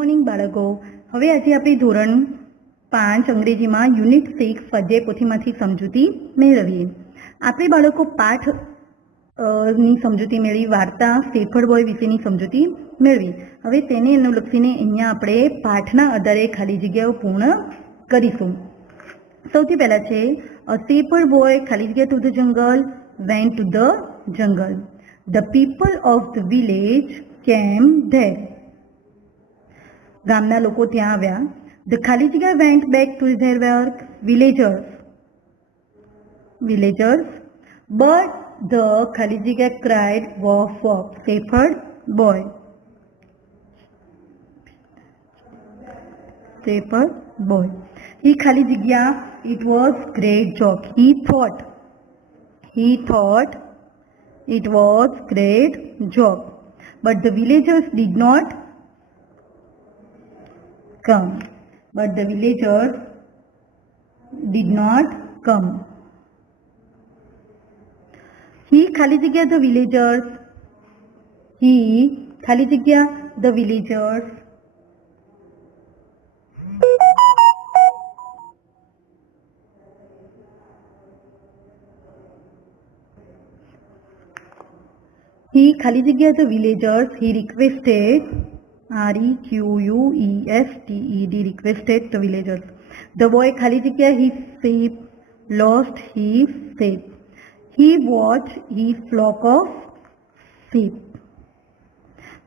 Morning બાળકો, હવે આજે આપણે ધોરણ 5 અંગ્રેજીમાં યુનિટ 6 સ્વાધ્યાય પોથીમાંથી સમજૂતી મેળવીએ. આપણે બાળકો પાઠ ની સમજૂતી મેળવી, વાર્તા સ્ટેફર્ડ બોય વિશેની સમજૂતી મેળવી. હવે તેને અનુલક્ષીને અહીંયા આપણે પાઠના આધારે ખાલી જગ્યાઓ પૂર્ણ કરીશું. સૌથી પહેલા છે અ સ્ટેફર્ડ બોય ખાલી જગ્યા to the jungle went to the jungle. The people of the village came there. ગામના લોકો ત્યાં આવ્યા. ધ ખાલી જગ્યા went back to their work. Villagers but the ખાલી જગ્યા cried woof woof. Shepherd boy. He ખાલી જગ્યા it was great joke. He thought it was great joke. But the villagers did not come. He ખાલી જગ્યા the villagers. He ખાલી જગ્યા the villagers. He requested requested requested the villagers. The boy ખાલી જગ્યા his sheep lost his sheep. He watched his flock of sheep.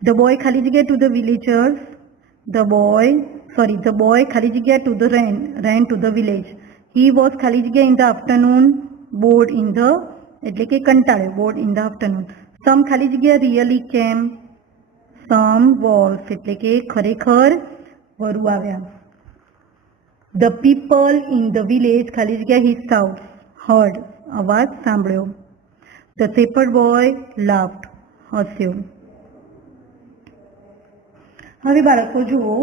The boy ખાલી જગ્યા to the villagers. The boy ખાલી જગ્યા to the ran to the village. He was ખાલી જગ્યા in the afternoon bored in the એટલે કે કંટાળે bored in the afternoon. Some ખાલી જગ્યા really came. Some was એટલે કે ખરેખર વરુ આવ્યા. The people in the village ખાલી જગ્યા his shouts heard અવાજ સાંભળ્યો. The shepherd boy laughed હસ્યો. હવે બાળકો જુઓ,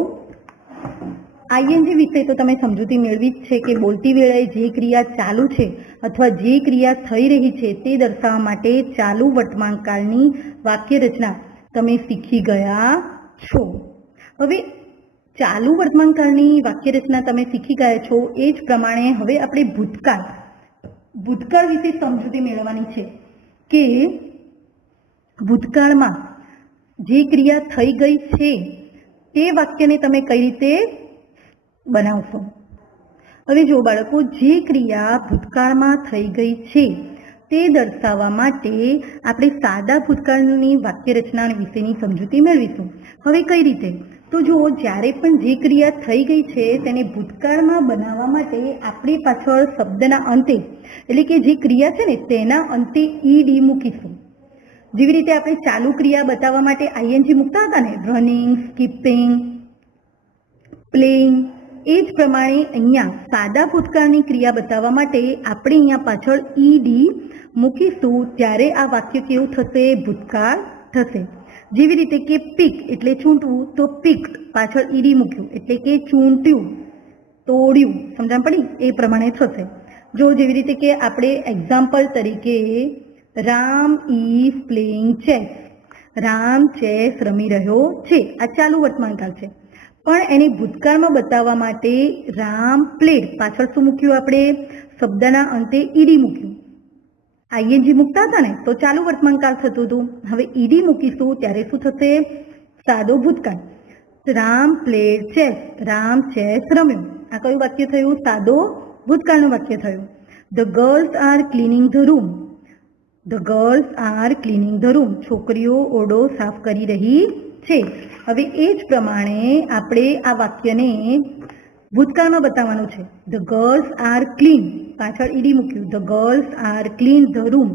આઈએનજી વિશે તો તમે સમજૂતી મેળવી જ છે કે બોલતી વેળાએ જે ક્રિયા ચાલુ છે અથવા જે ક્રિયા થઈ રહી છે તે દર્શાવવા માટે ચાલુ વર્તમાનકાળની વાક્ય રચના તમે શીખી ગયા છો. હવે ચાલુ વર્તમાનકાળની વાક્ય રચના તમે શીખી ગયા છો એ જ પ્રમાણે હવે આપણે ભૂતકાળ વિશે સમજૂતી મેળવવાની છે કે ભૂતકાળમાં જે ક્રિયા થઈ ગઈ છે તે વાક્યને તમે કઈ રીતે બનાવશો. હવે જો બાળકો, જે ક્રિયા ભૂતકાળમાં થઈ ગઈ છે તે દર્શાવવા માટે આપણે સાદા ભૂતકાળની વાક્ય રચના વિશેની સમજૂતી મેળવીશું. હવે કઈ રીતે? તો જુઓ, જ્યારે પણ જે ક્રિયા થઈ ગઈ છે તેને ભૂતકાળમાં બનાવવા માટે આપણે પાછળ શબ્દના અંતે એટલે કે જે ક્રિયા છે ને તેના અંતે ઈડી મૂકીશું. જેવી રીતે આપણે ચાલુ ક્રિયા બતાવવા માટે આઈએનજી મૂકતા હતા ને, રનિંગ, સ્કીપિંગ, પ્લેઇંગ, એ જ પ્રમાણે અહીંયા સાદા ભૂતકાળની ક્રિયા બતાવવા માટે આપણે અહીંયા પાછળ ઈડી મૂકીશું. ત્યારે આ વાક્ય કેવું થશે? ભૂતકાળ થશે. જેવી રીતે કે પીક એટલે ચૂંટવું, તો પીક્ડ પાછળ ઈડી મૂક્યું એટલે કે ચૂંટ્યું, તોડ્યું. સમજણ પડી? એ પ્રમાણે થશે. જો જેવી રીતે કે આપણે એક્ઝામ્પલ તરીકે Ram is playing chess. Ram chess રમી રહ્યો છે. આ ચાલુ વર્તમાનકાળ છે. પણ એને ભૂતકાળમાં બતાવવા માટે રામ પ્લેડ પાછળ શું મૂક્યું? આપણે શબ્દના અંતે ઈડી મૂક્યું. આઈએનજી મૂકતા હતા ને તો ચાલુ વર્તમાનકાળ થતું હતું. હવે ઈડી મૂકીશું ત્યારે શું થશે? સાદો ભૂતકાળ. Ram played chess. Ram chess રમ્યો. આ કયું વાક્ય થયું? સાદો ભૂતકાળનું વાક્ય થયું. The girls are cleaning the room. છોકરીઓ ઓરડો સાફ કરી રહી છે. હવે એ જ પ્રમાણે આપણે આ વાક્યને ભૂતકાળમાં બતાવવાનું છે. ધ ગર્લ્સ આર ક્લીન પાછળ ઈડી મૂક્યું. The girls are clean the room.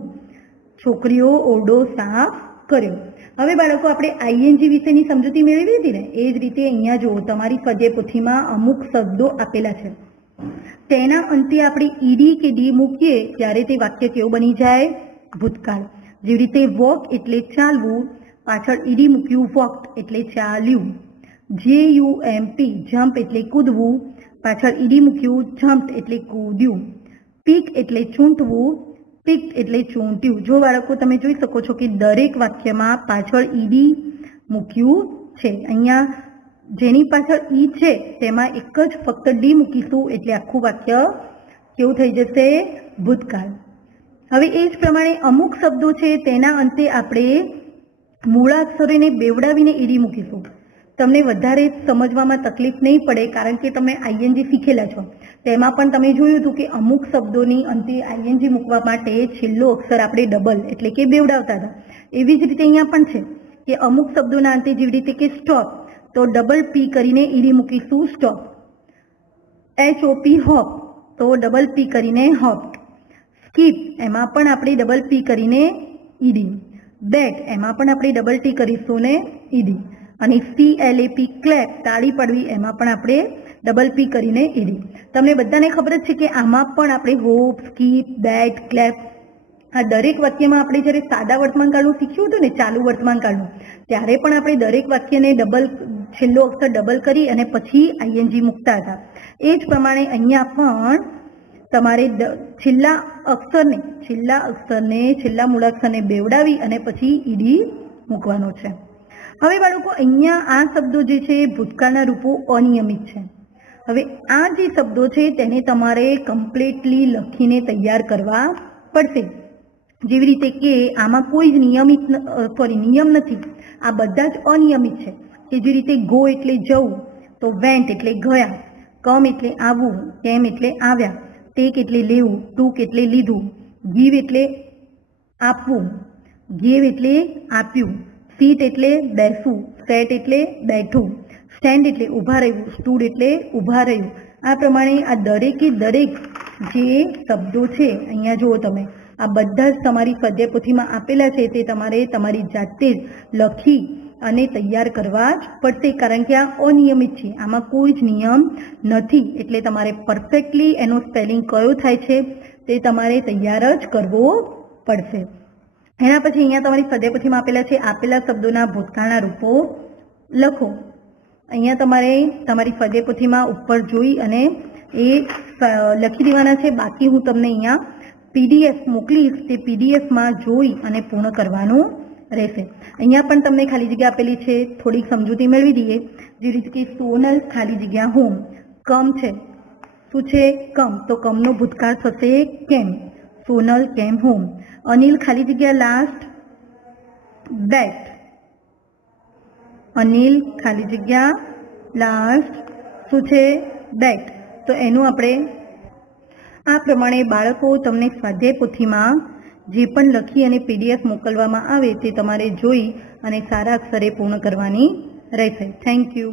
છોકરીઓ ઓરડો સાફ કર્યો. હવે બાળકો, આપણે આઈએનજી વિશેની સમજૂતી મેળવી હતી ને, એ જ રીતે અહીંયા જુઓ, તમારી સ્વાધ્યાય પોથીમાં અમુક શબ્દો આપેલા છે. તેના અંતે આપણે ઈડી કે ડી મૂકીએ ત્યારે તે વાક્ય કેવું બની જાય? ભૂતકાળ. જેવી રીતે વોક એટલે ચાલવું, પાછળ ઈડી મૂક્યું, વોક્ડ એટલે ચાલ્યું. JUMP જમ્પ એટલે કૂદવું, પાછળ ઈડી મૂક્યું, જમ્પ્ડ એટલે કૂદ્યું. પીક એટલે ચૂંટવું, પિક્ડ એટલે ચૂંટ્યું. જો બાળકો તમે જોઈ શકો છો કે દરેક વાક્યમાં પાછળ ઈડી મૂક્યું છે. અહીંયા જેની પાછળ ઈ છે તેમાં એક જ ફક્ત ડી મૂકીશું એટલે આખું વાક્ય કેવું થઈ જશે? ભૂતકાળ. હવે એ જ પ્રમાણે અમુક શબ્દો છે તેના અંતે આપણે મૂળાક્ષરોને બેવડાવીને ઈડી મૂકીશું. તમને વધારે સમજવામાં તકલીફ નહીં પડે કારણ કે તમે આઈએનજી શીખેલા છો. તેમાં પણ તમે જોયું હતું કે અમુક શબ્દોની અંતે આઈએનજી મૂકવા માટે છેલ્લો અક્ષર આપણે ડબલ એટલે કે બેવડાવતા હતા. એવી જ રીતે અહીંયા પણ છે કે અમુક શબ્દોના અંતે જેવી રીતે કે સ્ટોપ તો ડબલ પી કરીને ઈડી મૂકીશું સ્ટોપ. HOP હોપ તો ડબલ પી કરીને હોપ. સ્કીપ એમાં પણ આપણે ડબલ પી કરીને ઈડી. બેટ એમાં પણ આપણે ડબલ ટી કરીશું ને ઈડી. અને CLAP ક્લેપ તાળી પડવી એમાં પણ આપણે ડબલ પી કરીને ઈડી. તમને બધાને ખબર જ છે કે આમાં પણ આપણે હોપ, સ્કીપ, બેટ, ક્લેપ આ દરેક વાક્યમાં આપણે જ્યારે સાદા વર્તમાનકાળનું શીખ્યું હતું ને ચાલુ વર્તમાનકાળનું ત્યારે પણ આપણે દરેક વાક્યને ડબલ છેલ્લો અક્ષર ડબલ કરી અને પછી આઈએનજી મૂકતા હતા. એ જ પ્રમાણે અહીંયા પણ તમારે છેલ્લા અક્ષરને છેલ્લા મૂળાક્ષરને બેવડાવી અને પછી ઈડી મૂકવાનો છે. હવે બાળકો અહીંયા આ શબ્દો જે છે ભૂતકાળના રૂપો અનિયમિત છે. હવે આ જે શબ્દો છે તેને તમારે કમ્પ્લીટલી લખીને તૈયાર કરવા પડશે. જેવી રીતે કે આમાં કોઈ જ નિયમ નથી. આ બધા જ અનિયમિત છે કે જે રીતે ગો એટલે જવું તો વેન્ટ એટલે ગયા, કમ એટલે આવવું, કેમ એટલે આવ્યા, ટેક એટલે લેવું, ટૂક એટલે લીધું, ગીવ એટલે આપવું, ગેવ એટલે આપ્યું, સીટ એટલે બેસવું, સેટ એટલે બેઠું, સ્ટેન્ડ એટલે ઊભા રહેવું, સ્ટૂડ એટલે ઊભા રહ્યું. આ પ્રમાણે આ દરેકે દરેક જે શબ્દો છે અહીંયા જુઓ તમે આ બધા જ તમારી સ્વાધ્યાયપોથીમાં આપેલા છે તે તમારે તમારી જાતે જ લખી અને તૈયાર કરવા જ પડશે કારણ કે આ અનિયમિત છે. આમાં કોઈ જ નિયમ નથી એટલે તમારે પરફેક્ટલી એનો સ્પેલિંગ કયો થાય છે તે તમારે તૈયાર જ કરવો પડશે. એના પછી અહીંયા તમારી સ્વાધ્યાયપોથીમાં આપેલા છે આપેલા શબ્દોના ભૂતકાળના રૂપો લખો. અહીંયા તમારે તમારી સ્વાધ્યાયપોથીમાં ઉપર જોઈ અને એ લખી દેવાના છે. બાકી હું તમને અહીંયા PDF મોકલીશ તે PDFમાં જોઈ અને પૂર્ણ કરવાનું રહેશે. અહીંયા પણ તમને ખાલી જગ્યા આપેલી છે થોડીક સમજૂતી મેળવી દઈએ. જે રીતે કે સોનલ ખાલી જગ્યા હોમ, કમ છે શું છે કમ તો કમનો ભૂતકાળ થશે કેમ, સોનલ કેમ હોમ. અનિલ ખાલી જગ્યા લાસ્ટ બેટ, અનિલ ખાલી જગ્યા લાસ્ટ શું છે બેટ. તો એનું આપણે આ પ્રમાણે બાળકો તમને સ્વાધ્યાય પોથીમાં જે પણ લખી અને PDF મોકલવામાં આવે તે તમારે જોઈ અને સારા અક્ષરે પૂર્ણ કરવાની રહેશે. Thank you.